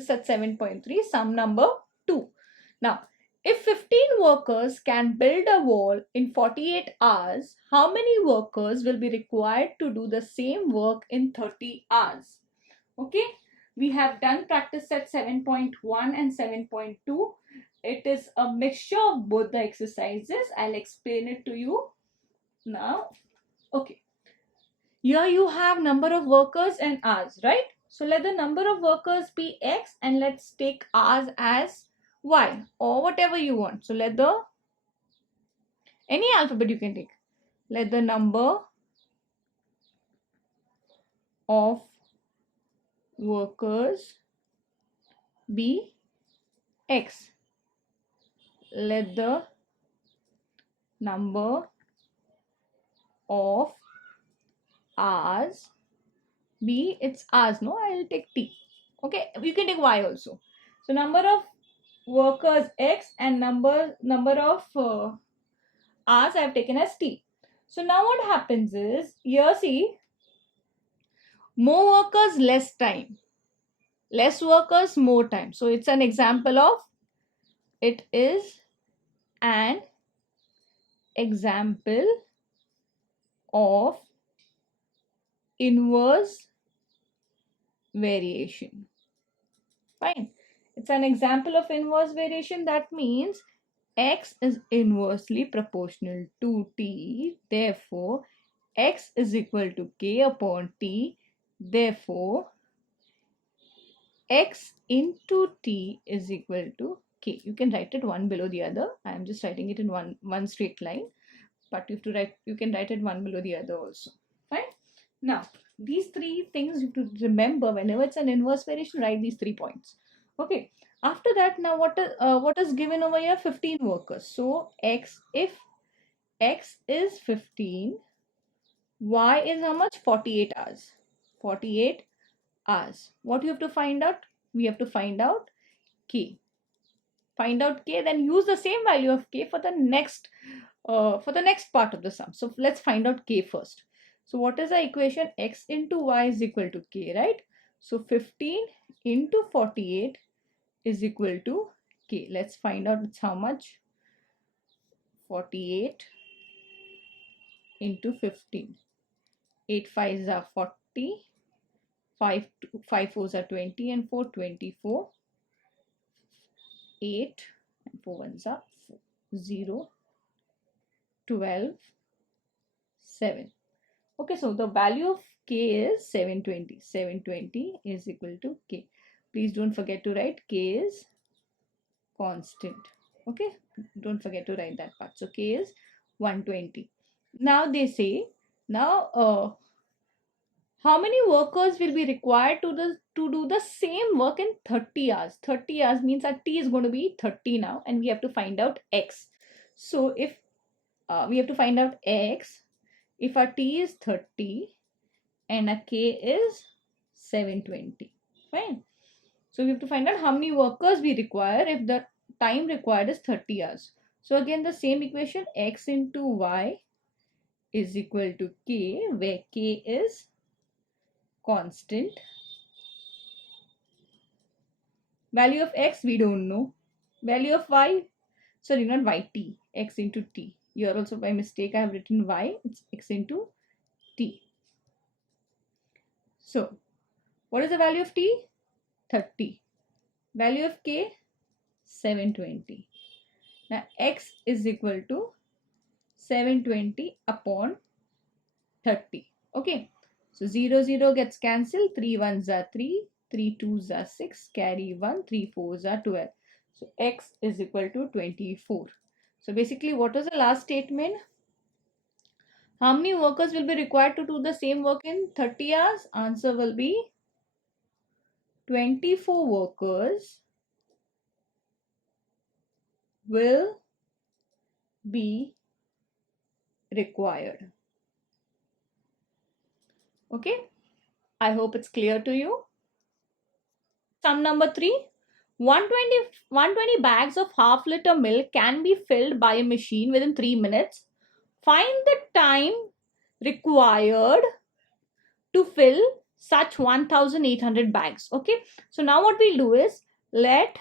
set 7.3, sum number 2. Now, if 15 workers can build a wall in 48 hours, how many workers will be required to do the same work in 30 hours? Okay, we have done practice set 7.1 and 7.2. It is a mixture of both the exercises. I'll explain it to you now. Okay, here you have number of workers and hours, right? So let the number of workers be X and let's take hours as Y or whatever you want. So let the, any alphabet you can take. Let the number of workers be X. Let the number of hours be, it's hours, no? I'll take T. Okay, you can take Y also. So number of workers X and number of hours I have taken as T. So now what happens is, here see, more workers, less time. Less workers, more time. So it's an example of, it is an example of inverse variation. Fine. It's an example of inverse variation. That means X is inversely proportional to T. Therefore, X is equal to K upon T. Therefore, X into T is equal to K. You can write it one below the other. I am just writing it in one straight line. But you can write it one below the other also. Fine. Now, these three things you have to remember whenever it's an inverse variation, write these 3 points. Okay. After that, now what is given over here? 15 workers. So X, if X is 15, Y is how much? 48 hours. 48 hours. What you have to find out? We have to find out K. Find out K, then use the same value of K for the next part of the sum. So let's find out K first. So what is the equation? X into Y is equal to K, right? So 15 into 48 is equal to K. Let's find out it's how much? 48 into 15. 8 5s are 40. 5 4s are 20 and 4 24. 8 and 4 1s are 4. 0, 12, 7. Okay, so the value of K is 720. 720 is equal to K. Please don't forget to write K is constant. Okay, don't forget to write that part. So K is 120. Now they say, now how many workers will be required to do the same work in 30 hours? 30 hours means our T is going to be 30 now, and we have to find out X. So if we have to find out X, if our T is 30 and our K is 720. Fine. So we have to find out how many workers we require if the time required is 30 hours. So again the same equation, X into Y is equal to K, where K is constant. Value of X we don't know. Value of Y, sorry, not Y, T, X into T. Here also by mistake I have written Y, it's X into T. So what is the value of T? 30. Value of K? 720. Now X is equal to 720 upon 30. Okay. So 0, 0 gets cancelled. 3 1s are 3. 3 2s are 6. Carry 1. 3 4s are 12. So X is equal to 24. So basically what was the last statement? How many workers will be required to do the same work in 30 hours? Answer will be 24 workers will be required. Okay, I hope it's clear to you. Sum number 3. 120 bags of half-liter milk can be filled by a machine within 3 minutes. Find the time required to fill such 1800 bags. Okay, so now what we'll do is let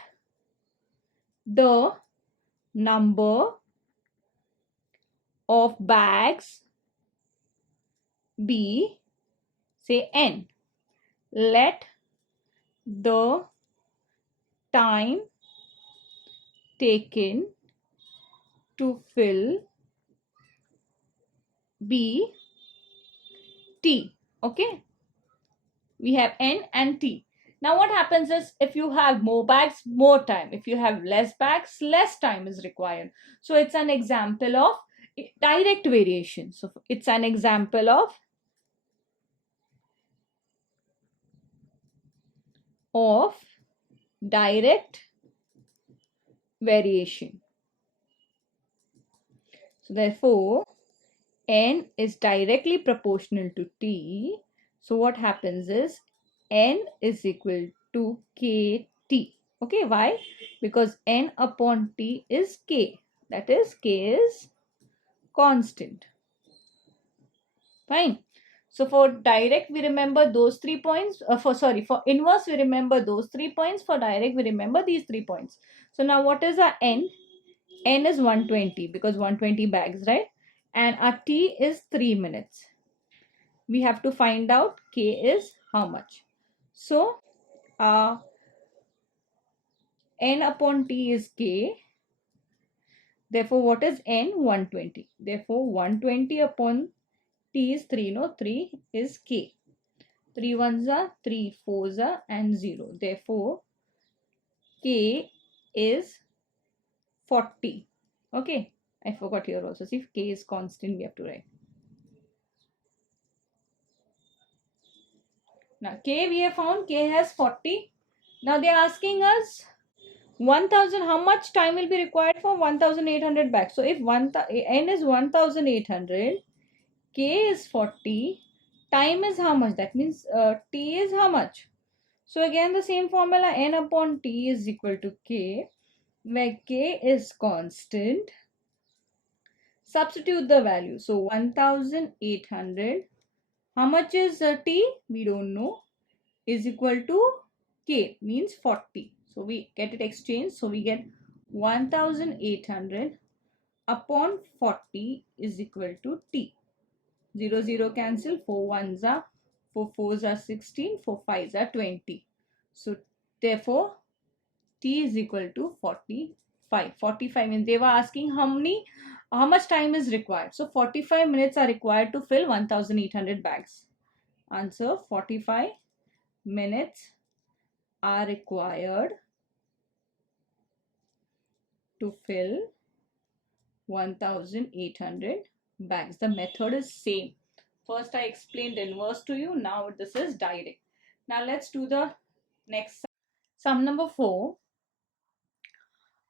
the number of bags be, say, n. Let the time taken to fill be t. Okay, we have n and t. Now what happens is, if you have more bags, more time. If you have less bags, less time is required. So it's an example of direct variation. So it's an example of direct variation. So therefore, n is directly proportional to t. So what happens is n is equal to kt. Okay, why? Because n upon t is k. That is, k is constant. Fine. So for direct, we remember those 3 points. For inverse, we remember those 3 points. For direct, we remember these 3 points. So now what is our n? N is 120 because 120 bags, right? And our t is 3 minutes. We have to find out k is how much. So n upon t is k. Therefore, what is n? 120. Therefore, 120 upon t is 3. No, 3 is k. 3 ones are 3 fours are and 0. Therefore, k is 40. Okay, I forgot here also. See, if k is constant, we have to write. Now, k we have found, k has 40. Now, they are asking us 1000, how much time will be required for 1800 bags? So, if n is 1800, k is 40, time is how much? That means t is how much? So, again, the same formula, n upon t is equal to k, where k is constant. Substitute the value. So 1800, how much is t? We don't know, is equal to k, means 40. So we get it exchanged. So we get 1800 upon 40 is equal to t. 0, 0 cancel, 4 ones are, 4 fours are 16, 4 fives are 20. So therefore, t is equal to 45. 45 means they were asking how much time is required. So 45 minutes are required to fill 1800 bags. Answer: 45 minutes are required to fill 1800 bags. The method is same. First I explained inverse to you. Now this is direct. Now let's do the next sum number 4.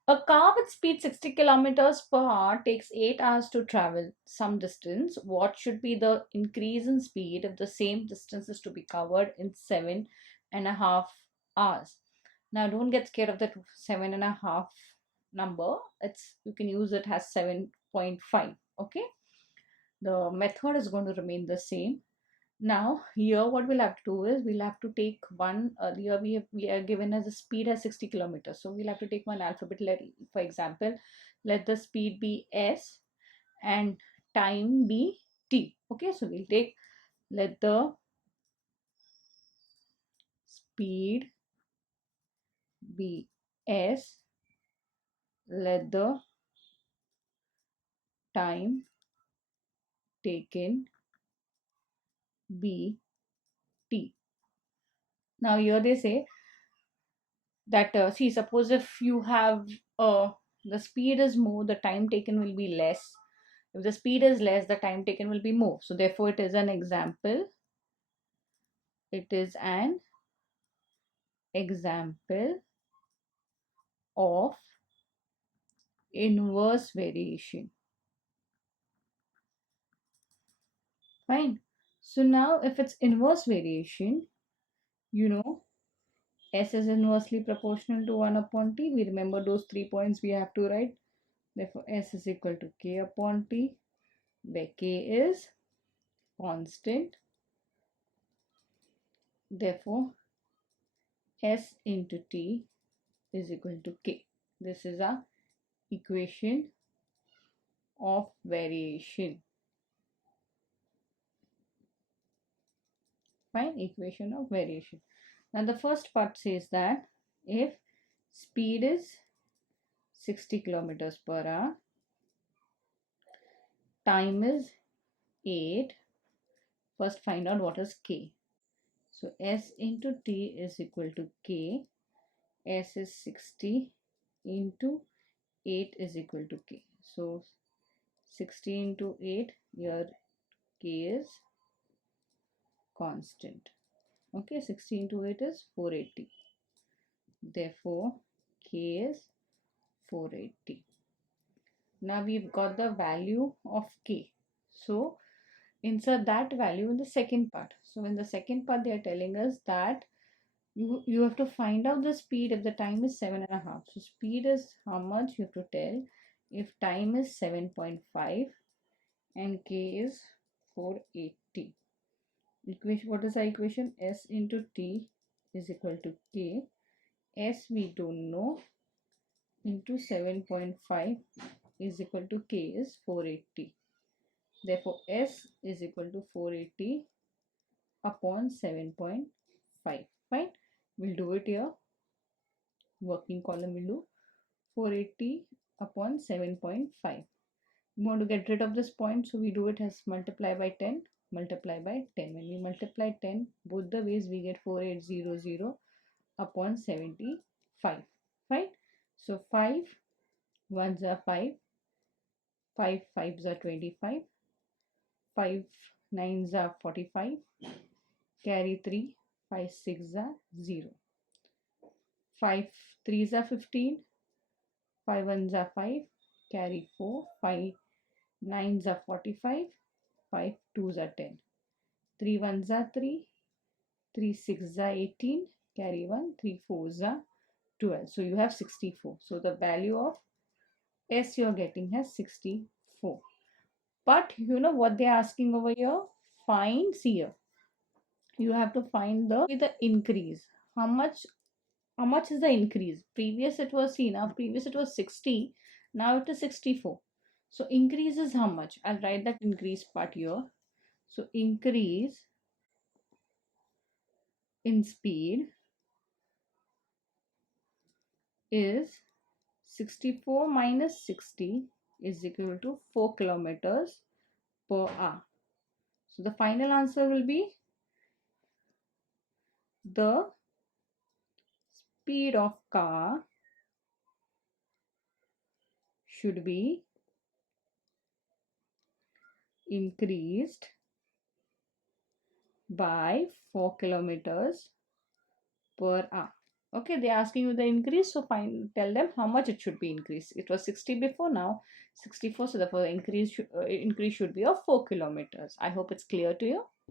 A car with speed 60 kilometers per hour takes 8 hours to travel some distance. What should be the increase in speed if the same distance is to be covered in 7.5 hours? Now, don't get scared of that 7.5 number. You can use it as 7.5. Okay, the method is going to remain the same. Now here what we'll have to do is we'll have to take one, here we are given as a speed as 60 kilometers. So we'll have to take one alphabet. For example, let the speed be s and time be t. Okay, so we'll take, let the speed be s, let the time taken be t. Now here they say that see, suppose if you have the speed is more, the time taken will be less. If the speed is less, the time taken will be more. So therefore it is an example. It is an example of inverse variation. Fine. So now if it's inverse variation, you know, S is inversely proportional to 1 upon t. We remember those 3 points we have to write. Therefore, S is equal to k upon t, where k is constant. Therefore, S into T is equal to K. This is our equation of variation. Fine, equation of variation. Now the first part says that if speed is 60 kilometers per hour, time is 8, first find out what is K. So S into T is equal to K. S is 60 into 8 is equal to K. So 60 into 8, here K is constant. Okay, 60 into 8 is 480. Therefore, K is 480. Now we've got the value of K. So insert that value in the second part. So in the second part, they are telling us that you have to find out the speed if the time is 7.5. So speed is how much you have to tell if time is 7.5 and K is 480. Equation, what is the equation? S into T is equal to K. S we don't know, into 7.5 is equal to K is 480. Therefore, S is equal to 480 upon 7.5. Fine. We'll do it here. Working column will do 480 upon 7.5. We want to get rid of this point, so we do it as multiply by 10, multiply by 10. When we multiply 10 both the ways, we get 4800 upon 75. Fine. So 5 ones are 5, 5 fives are 25, 5 nines are 45, carry 3, 5 6 are 0, 5 threes are 15, 5 ones are 5, carry 4, 5 nines are 45, 5 twos are 10, 3 ones are 3, 3 sixes are 18, carry 1, 3 fours are 12. So you have 64. So the value of S you're getting has 64. But you know what they're asking over here? Find, see here. You have to find the increase. How much is the increase? Previous it was, see now, previous it was 60, now it is 64. So increase is how much? I'll write that increase part here. So increase in speed is 64 minus 60 is equal to 4 kilometers per hour. So the final answer will be the speed of car should be increased by 4 kilometers per hour. Okay, they're asking you the increase, so tell them how much it should be increased. It was 60 before, now 64, so therefore increase should be of 4 kilometers. I hope it's clear to you.